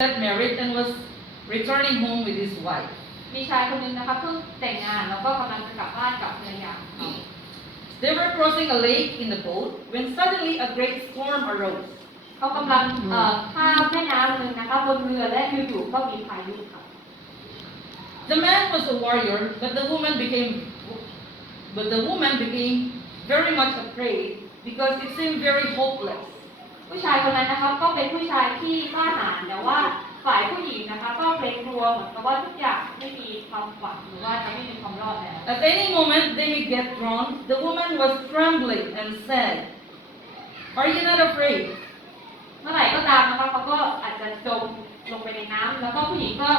got married and was returning home with his wife. มีชายคนหนึ่งนะคะเพิ่งแต่งงานแล้วก็กำลังจะกลับบ้านกับภรรยาของเขา They were crossing a lake in the boat when suddenly a great storm arose. เขากำลังข้ามแม่น้ำหนึ่งนะคะบนเรือและอยู่ๆก็มีพายุค่ะ The man was a warrior, but the woman became very much afraid because it seemed very hopeless. ผู้ชายคนนั้นนะคะก็เป็นผู้ชายที่กล้าหาญแต่ว่าฝ่ายผู้หญิงนะคะก็เกรงกลัวเหมือนกับว่าทุกอย่างไม่มีความหวังหรือว่าจะไม่มีความรอดแล้ว At any moment they may get drowned. The woman was trembling and said, "Are you not afraid?" เมื่อไหร่ก็ตามนะคะเขาก็อาจจะจมลงไปในน้ำแล้วก็ผู้หญิงก็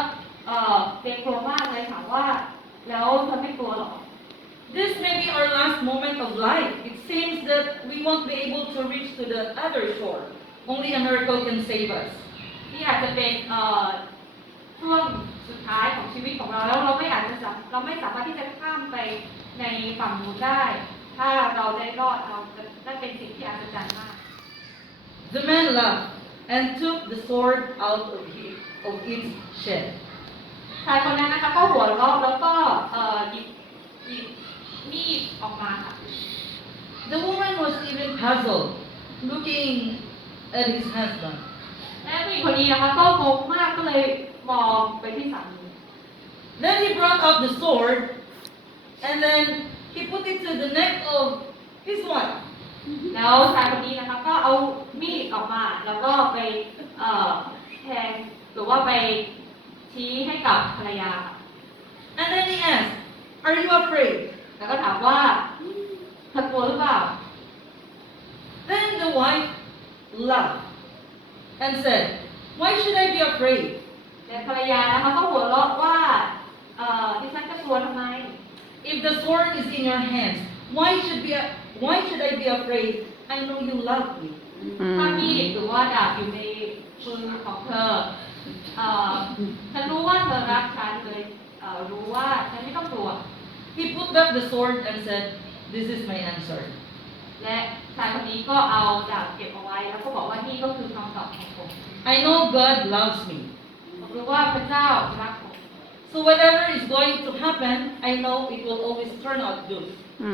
เกรงกลัวมากเลยถามว่าแล้วเธอไม่กลัวหรอ This may be our last moment of life. It seems that we won't be able to reach to the other shore. Only a miracle can save us. นี่อาจจะเป็นช่วงสุดท้ายของชีวิตของเราแล้วเราไม่สามารถที่จะข้ามไปในฝั่งนู้นได้ ถ้าเราได้รอดเราจะนั่นเป็นสิ่งที่อัศจรรย์มาก The man laughed and took the sword out of its sheath. ชายคนนั้นนะคะก็หัวเราะแล้วก็หยิบมีดออกมาค่ะ The woman was even puzzled, looking at his husband. และผู้หญิงคนนี้นะคะก็งงมากก็เลยมองไปที่สามี Then he brought out the sword and then he put it to the neck of his wife. แล้วชายคนนี้นะคะก็เอามีดออกมาแล้วก็ไปแทงหรือว่าไปชี้ให้กับภรรยา And then he asked, "Are you afraid?" แล้วก็ถามว่าเธอกลัวหรือเปล่า Then the wife laughed and said, "Why should I be afraid?" แต่ภรรยานะคะก็หัวเราะว่าดิฉันจะกลัวทำไม If the sword is in your hands, why should I be afraid? I know you love me. ถ้ามีดหรือว่าดาบอยู่ในมือของเธอฉันรู้ว่าเธอรักฉันเลยรู้ว่าฉันไม่ต้องกลัว He put back the sword and said, "This is my answer." และชายคนนี้ก็เอาดาบเก็บเอาไว้แล้วก็บอกว่านี่ก็คือคำตอบของผม I know God loves me. ผมรู้ว่าพระเจ้ารักผม So whatever is going to happen, I know it will always turn out good.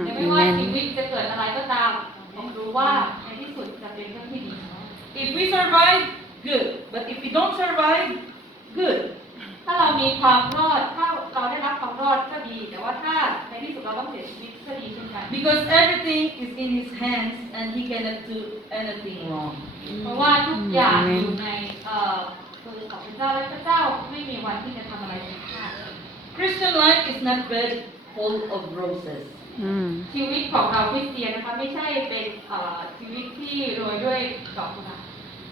แต่ไม่ว่าชีวิตจะเกิดอะไรก็ตามผมรู้ว่าในที่สุดจะเป็นเรื่องที่ดี If we survive, good. But if we don't survive, good. ถ้าเรามีความรอดถ้าเราได้รับความรอดก็ดีแต่ว่าถ้าในที่สุดเราต้องเสียชีวิตก็ดีเช่นกัน Because everything is in His hands and He cannot do anything wrong. เพราะว่าทุกอย่างอยู่ในมือของพระเจ้าและพระเจ้าไม่มีวันที่จะทำอะไรผิดพลาด Christian life is not bed full of roses. ชีวิตของเราคริสเตียนนะคะไม่ใช่เป็นชีวิตที่โรยด้วยดอกกุหลาบ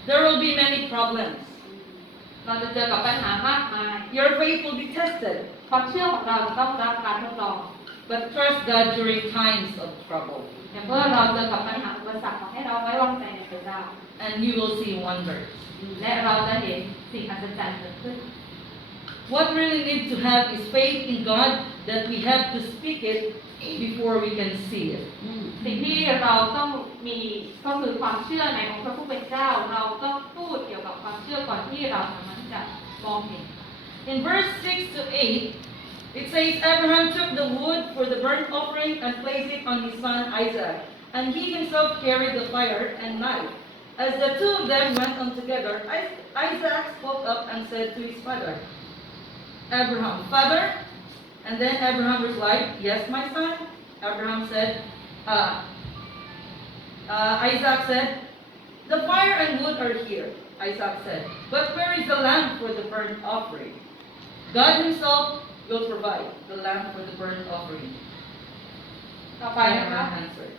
There will be many problems. เราจะเจอกับปัญหามากมาย Your faith will be tested. ความเชื่อของเราจะต้องรับการทดลอง But trust God during times of trouble. แต่เมื่อเราเจอกับปัญหาอุปสรรคขอให้เราไว้วางใจในพระเจ้า And you will see wonders. และเราจะเห็นสิ่งอัศจรรย์เกิดขึ้น What we really need to have is faith in God that we have to speak it before we can see it. สิ่งที่เราต้องมีก็คือความเชื่อในองค์พระผู้เป็นเจ้าเราต้องพูดเกี่ยวกับความเชื่อก่อนที่เราสามารถจะมองเห็น In verse 6 to 8, it says, Abraham took the wood for the burnt offering and placed it on his son Isaac, and he himself carried the fire and knife. As the two of them went on together, Isaac spoke up and said to his father, Abraham, "Father?" And then Abraham replied, "Yes, my son." Abraham said, Isaac said, "The fire and wood are here." Isaac said, "But where is the lamb for the burnt offering?" God Himself will provide the lamb for the burnt offering. ต่อไปนะคะ Abraham answered.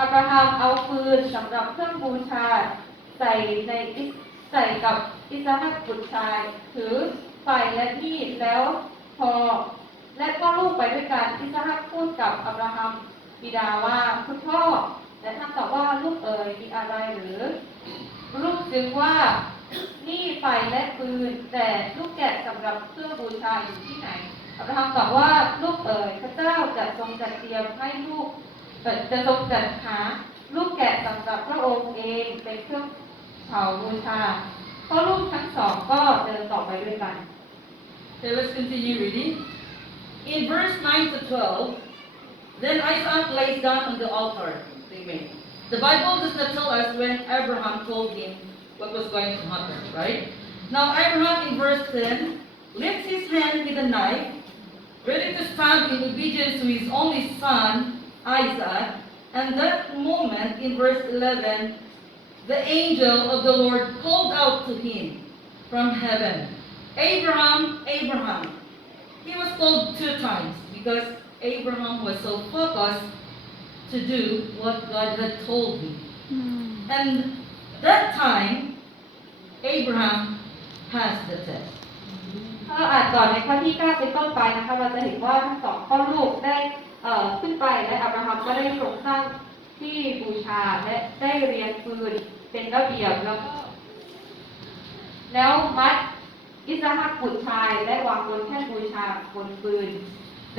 อับราฮัมเอาฟืนสำหรับเครื่องบูชาใส่กับอิสฮักบุตรชายถือไฟและมีดแล้วพอและก็ลูกไปด้วยกันอิสฮักพูดกับอับราฮัมบิดาว่าคุณพ่อและท่านตอบว่าลูกเอ๋ยมีอะไรหรือลูกจึงว่านี่ไฟและปืนแต่ลูกแกะสำหรับเครื่องบูชาอยู่ที่ไหนอับราฮัมตอบว่าลูกเอ๋ยพระเจ้าจะทรงจัดเตรียมให้ลูกจะทรงจัดหา ลูกแกะสำหรับพระองค์เองเป็นเครื่องเผาบูชาเพราะลูกทั้งสองก็เดินต่อไปด้วยกัน Okay, let's continue reading. In verse 9 to 12, then Isaac lays down on the altar. Amen. The Bible does not tell us when Abraham told him what was going to happen, right? Now Abraham in verse 10 lifts his hand with a knife, ready to stab in obedience to his only son, Isaac. And that moment in verse 11, the angel of the Lord called out to him from heaven, Abraham, Abraham. He was called 2 times because Abraham was so focused to do what God had told him. And that time, Abraham passed the test. ถ้าเราอ่านก่อนในข้อที่9เป็นต้นไปนะคะเราจะเห็นว่าทั้งสองพ่อลูกได้ขึ้นไปและอับราฮัมก็ได้ทรงสร้างที่บูชาและได้เรียนฟืนเป็นระเบียบแล้วมัดอิสฮักบุตรชายและวางบนแท่นบูชาบนฟืน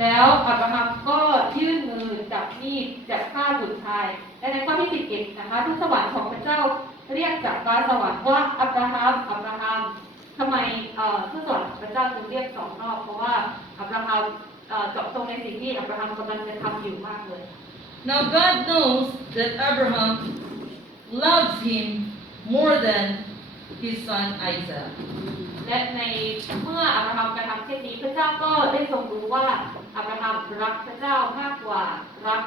แล้วอับราฮัมก็ยื่นมือจับมีดจับฆ่าบุตรชายและในข้อที่11นะคะทูตสวรรค์ของพระเจ้าเรียกจากฟ้าสวรรค์ว่าอับราฮัมอับราฮัมทำไมทูตสวรรค์ของพระเจ้าจึงเรียก2 รอบเพราะว่าอับราฮัมเจาะจงในสิ่งที่อับราฮัมกำลังจะทำอยู่มากเลย Now God knows that Abraham loves him more than his son Isaac. และในเมื่ออับราฮัมกระทำเช่นนี้พระเจ้าก็ได้ทรงรู้ว่าอับราฮัมรักพระเจ้ามากกว่ารัก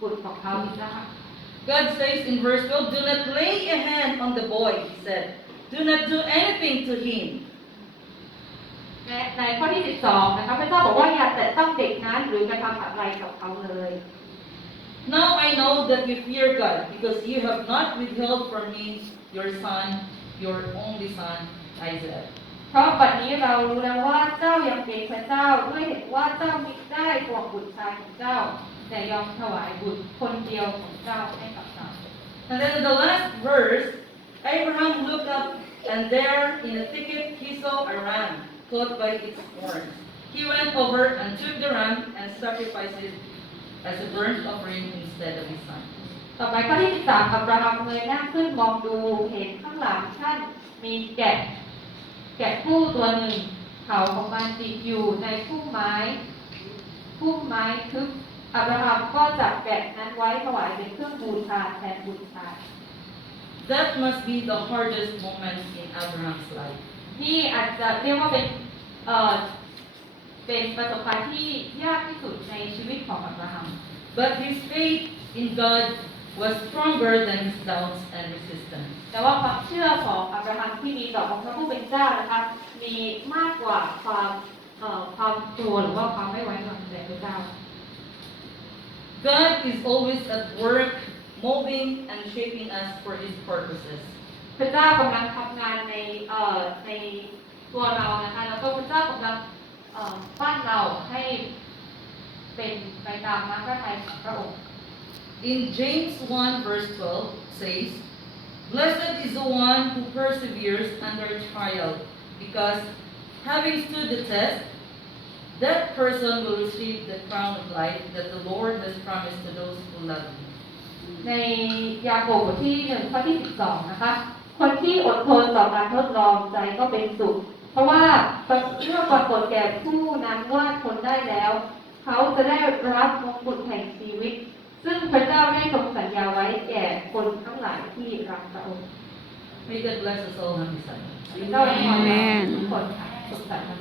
บุตรของเขาอิสฮัก God says in verse 12, do not lay a hand on the boy, he said. Do not do anything to him. และในข้อที่12นะคะพระเจ้าบอกว่าอย่าแตะต้องเด็กนั้นหรือกระทำอะไรกับเขาเลย Now I know that you fear God, because you have not withheld from me your son, your only son, Isaac. เพราะบัดนี้เรารู้แล้วว่าเจ้ายังเป็นพระเจ้าด้วยเห็นว่าเจ้ามิได้ห่วงบุตรชายของเจ้าแต่ยอมถวายบุตรคนเดียวของเจ้าให้กับเรา And then in the last verse, Abraham looked up, and there in a thicket he saw a ram caught by its horns. He went over and took the ram and sacrificed it as a burnt offering instead of his son. ต่อไปข้อที่13อับราฮัมเงยหน้าขึ้นมองดูเห็นข้างหลังท่านมีแกะคู่ตัวหนึ่งเขาของมันติดอยู่ในพุ่มไม้ทึบอับราฮัมก็จับแกะนั้นไว้ถวายเป็นเครื่องบูชาแทนบุตรชาย That must be the hardest moment in Abraham's life. นี่อาจจะเรียกว่าเป็นประสบการณ์ที่ยากที่สุดในชีวิตของอับราฮัม But his faith in God was stronger than his doubts and resistance. แต่ว่าความเชื่อของอับราฮัมที่มีต่อองค์พระผู้เป็นเจ้านะคะมีมากกว่าความกลัวหรือว่าความไม่ไว้วางใจพระเจ้า God is always at work, molding and shaping us for His purposes. พระเจ้ากำลังทำงานในตัวเรานะคะแล้วก็พระเจ้ากำลังปั้นเราให้เป็นไปตามน้ำพระทัยของพระองค์ In James 1 verse 12 says, Blessed is the one who perseveres under trial, because having stood the test, that person will receive the crown of life that the Lord has promised to those who love Him. ในยากอบบทที่1ข้อที่12นะคะคนที่อดทนต่อการทดลองใจก็เป็นสุขเพราะว่าเมื่อปรากฏแก่ผู้นั้นว่าทนได้แล้วเขาจะได้รับมงกุฎแห่งชีวิตซึ่งพระเจ้าได้ทรงสัญญาไว้แก่คนทั้งหลายที่รักพระองค์ May God bless us all on His side. พระเจ้าอวยพรทุกคนค่ะสุขสันต์วัน